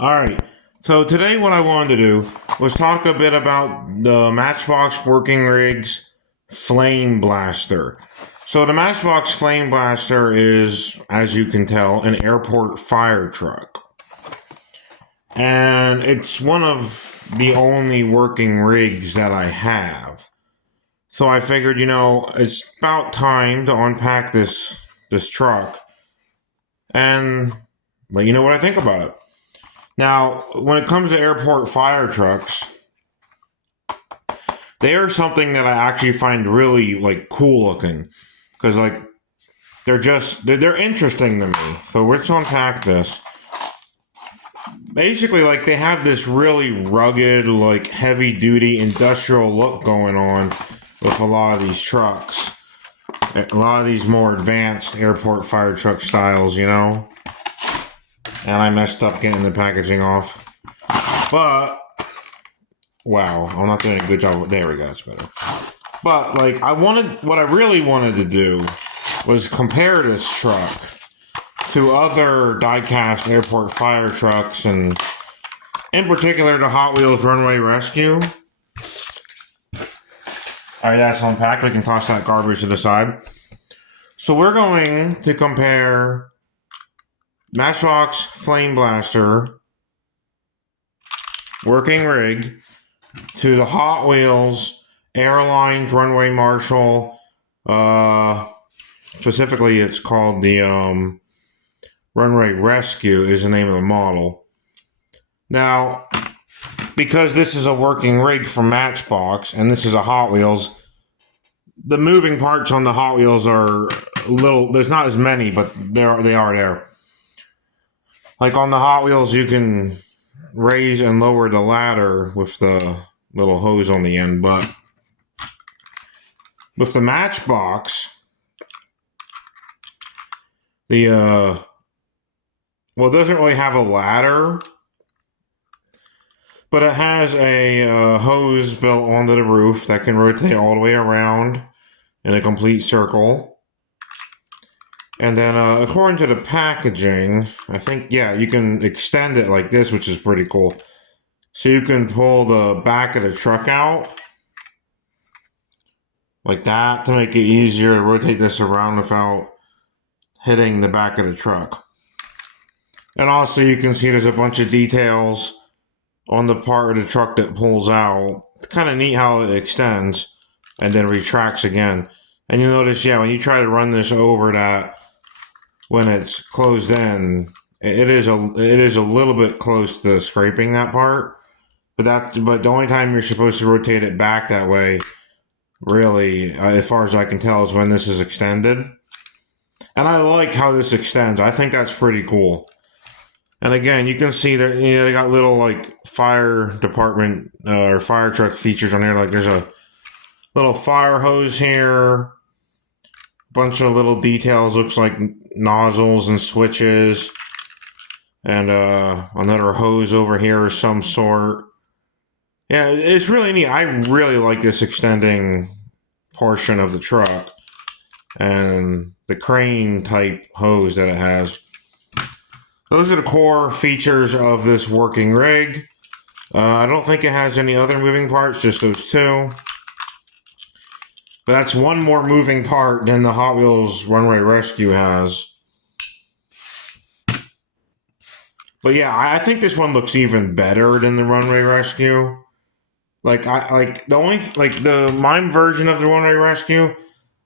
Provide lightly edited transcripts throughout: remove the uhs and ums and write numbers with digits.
Alright, so today what I wanted to do was talk a bit about the Matchbox Working Rigs Flame Blaster. So the Matchbox Flame Blaster is, as you can tell, an airport fire truck. And it's one of the only working rigs that I have. So I figured, it's about time to unpack this truck and let you know what I think about it. Now, when it comes to airport fire trucks, they are something that I actually find really cool looking because they're interesting to me. So let's unpack this. Basically, they have this really rugged, heavy duty industrial look going on with a lot of these trucks. A lot of these more advanced airport fire truck styles. And I messed up getting the packaging off. But, wow, I'm not doing a good job. There we go, that's better. But, what I really wanted to do was compare this truck to other die-cast airport fire trucks, and in particular, the Hot Wheels Runway Rescue. Alright, that's unpacked. We can toss that garbage to the side. So we're going to compare Matchbox Flame Blaster working rig to the Hot Wheels Airlines Runway Marshal. Specifically, it's called the Runway Rescue is the name of the model. Now, because this is a working rig from Matchbox and this is a Hot Wheels, the moving parts on the Hot Wheels are a little. There's not as many, but they are there. Like on the Hot Wheels, you can raise and lower the ladder with the little hose on the end, but with the Matchbox, it doesn't really have a ladder, but it has a hose built onto the roof that can rotate all the way around in a complete circle. And then, according to the packaging, I think, you can extend it like this, which is pretty cool. So you can pull the back of the truck out, like that, to make it easier to rotate this around without hitting the back of the truck. And also, you can see there's a bunch of details on the part of the truck that pulls out. It's kind of neat how it extends and then retracts again. And you'll notice, when you try to run this over that, when it's closed in, it is a little bit close to scraping that part. But the only time you're supposed to rotate it back that way, really, as far as I can tell, is when this is extended. And I like how this extends. I think that's pretty cool. And again, you can see that they got little fire department or fire truck features on here. There's a little fire hose here. Bunch of little details, looks like nozzles and switches, and another hose over here of some sort. Yeah, it's really neat. I really like this extending portion of the truck and the crane type hose that it has. Those are the core features of this working rig. I don't think it has any other moving parts, just those two. But that's one more moving part than the Hot Wheels Runway Rescue has. But I think this one looks even better than the Runway Rescue. My version of the Runway Rescue,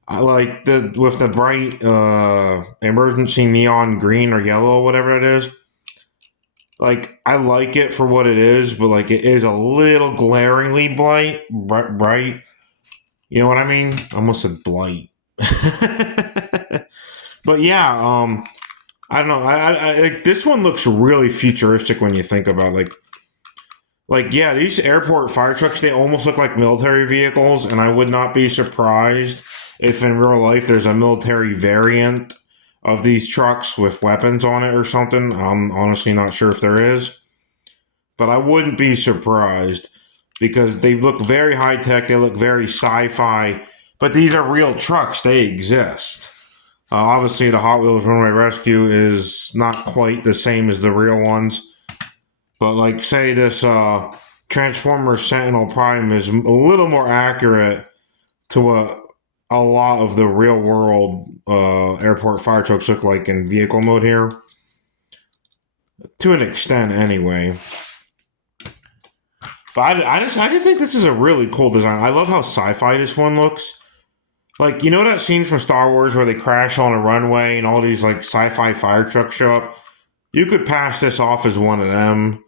I like with the bright emergency neon green or yellow, whatever it is. I like it for what it is, but it is a little glaringly bright. You know what I mean? I almost said blight. But I don't know. I this one looks really futuristic when you think about these airport fire trucks, they almost look like military vehicles, and I would not be surprised if in real life there's a military variant of these trucks with weapons on it or something. I'm honestly not sure if there is, but I wouldn't be surprised. Because they look very high-tech, they look very sci-fi, but these are real trucks, they exist. Obviously, the Hot Wheels Runway Rescue is not quite the same as the real ones, But like, say this Transformers Sentinel Prime is a little more accurate to what a lot of the real world airport fire trucks look like in vehicle mode here. To an extent, anyway. But I just think this is a really cool design. I love how sci-fi this one looks. Like, you know that scene from Star Wars where they crash on a runway and all these like sci-fi fire trucks show up? You could pass this off as one of them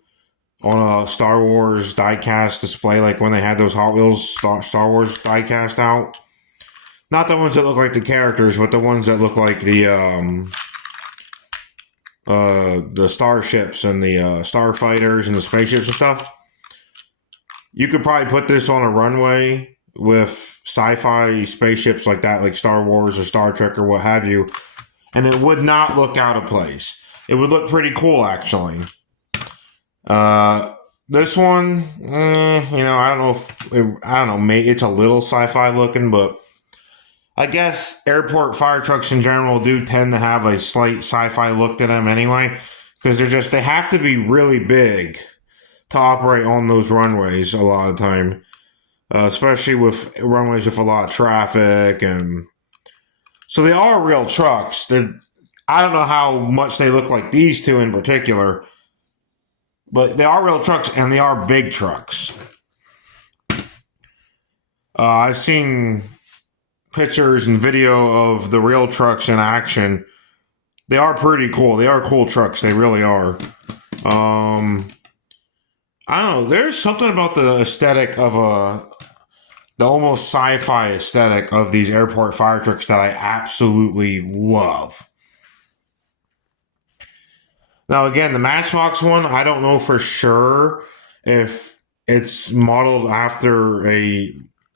on a Star Wars diecast display, like when they had those Hot Wheels Star Wars diecast out. Not the ones that look like the characters, but the ones that look like the starships and the starfighters and the spaceships and stuff. You could probably put this on a runway with sci-fi spaceships like that, like Star Wars or Star Trek or what have you, and it would not look out of place. It would look pretty cool, actually. This one, I don't know if maybe it's a little sci-fi looking, but I guess airport fire trucks in general do tend to have a slight sci-fi look to them anyway, because they have to be really big to operate on those runways a lot of the time, especially with runways with a lot of traffic. And so they are real trucks. I don't know how much they look like these two in particular, but they are real trucks, and they are big trucks. I've seen pictures and video of the real trucks in action. They are pretty cool. They are cool trucks. They really are. I don't know. There's something about the aesthetic of the almost sci-fi aesthetic of these airport fire trucks that I absolutely love. Now, again, the Matchbox one, I don't know for sure if it's modeled after a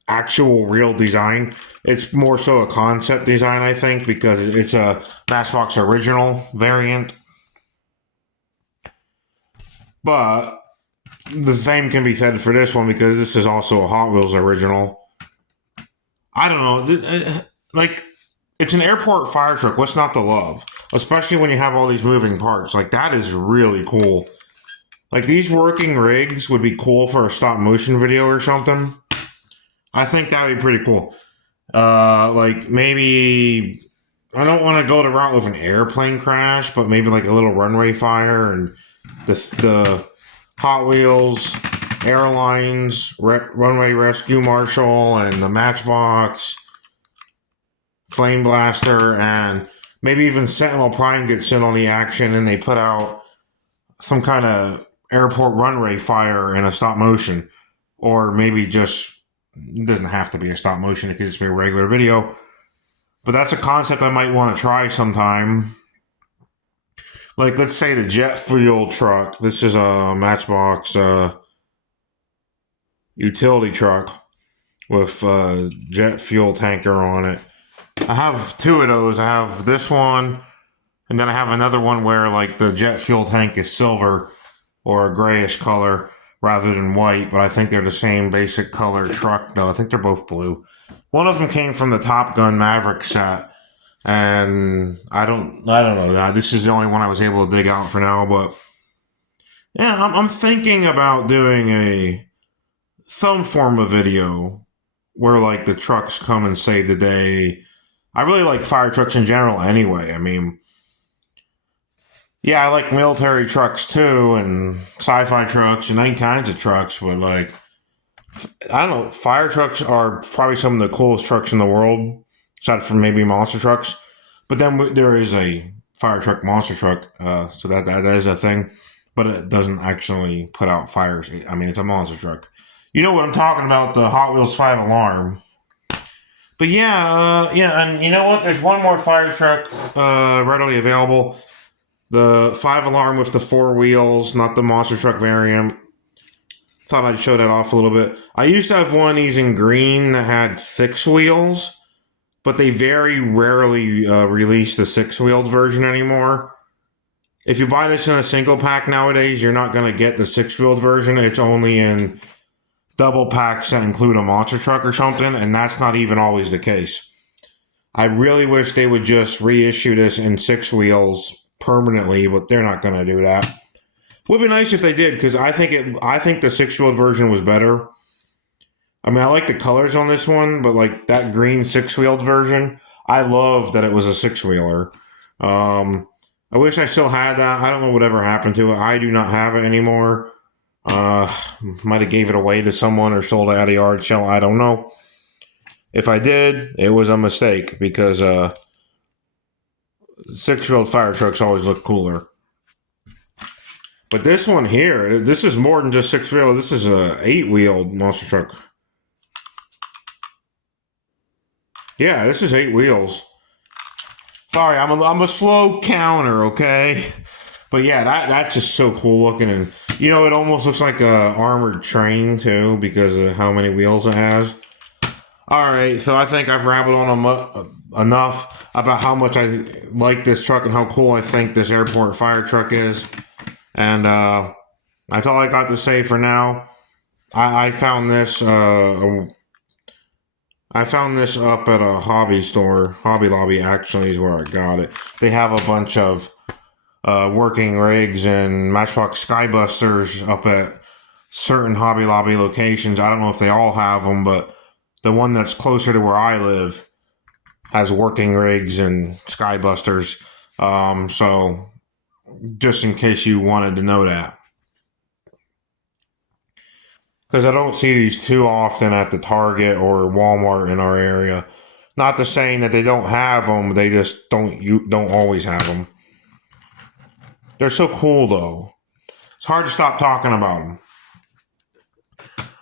actual real design. It's more so a concept design, I think, because it's a Matchbox original variant. But the same can be said for this one because this is also a Hot Wheels original. I don't know. Like, it's an airport fire truck. What's not to love? Especially when you have all these moving parts. Like, that is really cool. Like, these working rigs would be cool for a stop motion video or something. I think that would be pretty cool. Like, maybe I don't want to go the route with an airplane crash, but maybe like a little runway fire and the Hot Wheels, Airlines, Runway Rescue Marshal, and the Matchbox, Flame Blaster, and maybe even Sentinel Prime gets in on the action and they put out some kind of airport runway fire in a stop motion. Or maybe just, it doesn't have to be a stop motion, it could just be a regular video. But that's a concept I might want to try sometime. Like, let's say the jet fuel truck. This is a Matchbox utility truck with a jet fuel tanker on it. I have two of those. I have this one, and then I have another one where like the jet fuel tank is silver or a grayish color rather than white, but I think they're the same basic color truck. No, I think they're both blue. One of them came from the Top Gun Maverick set, and I don't know. This is the only one I was able to dig out for now, but yeah, I'm thinking about doing some form of video where like the trucks come and save the day. I really like fire trucks in general anyway. I mean, yeah, I like military trucks too, and sci-fi trucks, and any kinds of trucks, but like, I don't know, fire trucks are probably some of the coolest trucks in the world, aside from maybe monster trucks. But then there is a fire truck monster truck, so that is a thing, but it doesn't actually put out fires. I mean, it's a monster truck. You know what I'm talking about, the Hot Wheels 5 alarm. But yeah, and you know what? There's one more fire truck readily available. The 5 alarm with the 4 wheels, not the monster truck variant. Thought I'd show that off a little bit. I used to have one of these in green that had 6 wheels, but they very rarely release the 6-wheeled version anymore. If you buy this in a single pack nowadays, you're not going to get the 6-wheeled version. It's only in double packs that include a monster truck or something, and that's not even always the case. I really wish they would just reissue this in 6 wheels permanently, but they're not going to do that. Would be nice if they did, because I think the 6-wheeled version was better. I mean, I like the colors on this one, but like that green 6-wheeled version, I love that it was a 6-wheeler. I wish I still had that. I don't know whatever happened to it. I do not have it anymore. Uh, might have gave it away to someone or sold it at a yard sale. I don't know. If I did, it was a mistake because 6-wheeled fire trucks always look cooler. But this one here, this is more than just 6-wheel. This is a 8-wheeled monster truck. Yeah, this is 8 wheels. Sorry, I'm a slow counter, okay? But yeah, that's just so cool looking, and you know, it almost looks like a armored train too because of how many wheels it has. All right, so I think I've rambled on enough about how much I like this truck and how cool I think this airport fire truck is, and that's all I got to say for now. I found this. I found this up at a hobby store. Hobby Lobby actually is where I got it. They have a bunch of working rigs and Matchbox Skybusters up at certain Hobby Lobby locations. I don't know if they all have them, but the one that's closer to where I live has working rigs and Skybusters. So just in case you wanted to know that. Because I don't see these too often at the Target or Walmart in our area. Not to saying that they don't have them, they just don't always have them. They're so cool though. It's hard to stop talking about them.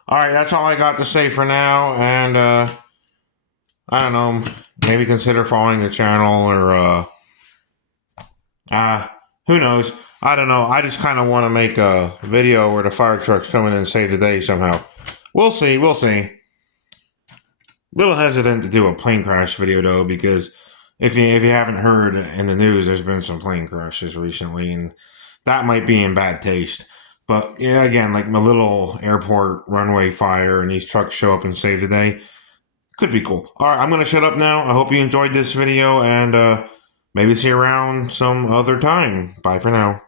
All right, that's all I got to say for now, and I don't know, maybe consider following the channel or who knows. I don't know. I just kind of want to make a video where the fire trucks come in and save the day somehow. We'll see. We'll see. Little hesitant to do a plane crash video though, because if you haven't heard in the news, there's been some plane crashes recently, and that might be in bad taste. But yeah, again, like my little airport runway fire, and these trucks show up and save the day, could be cool. All right, I'm gonna shut up now. I hope you enjoyed this video, and maybe see you around some other time. Bye for now.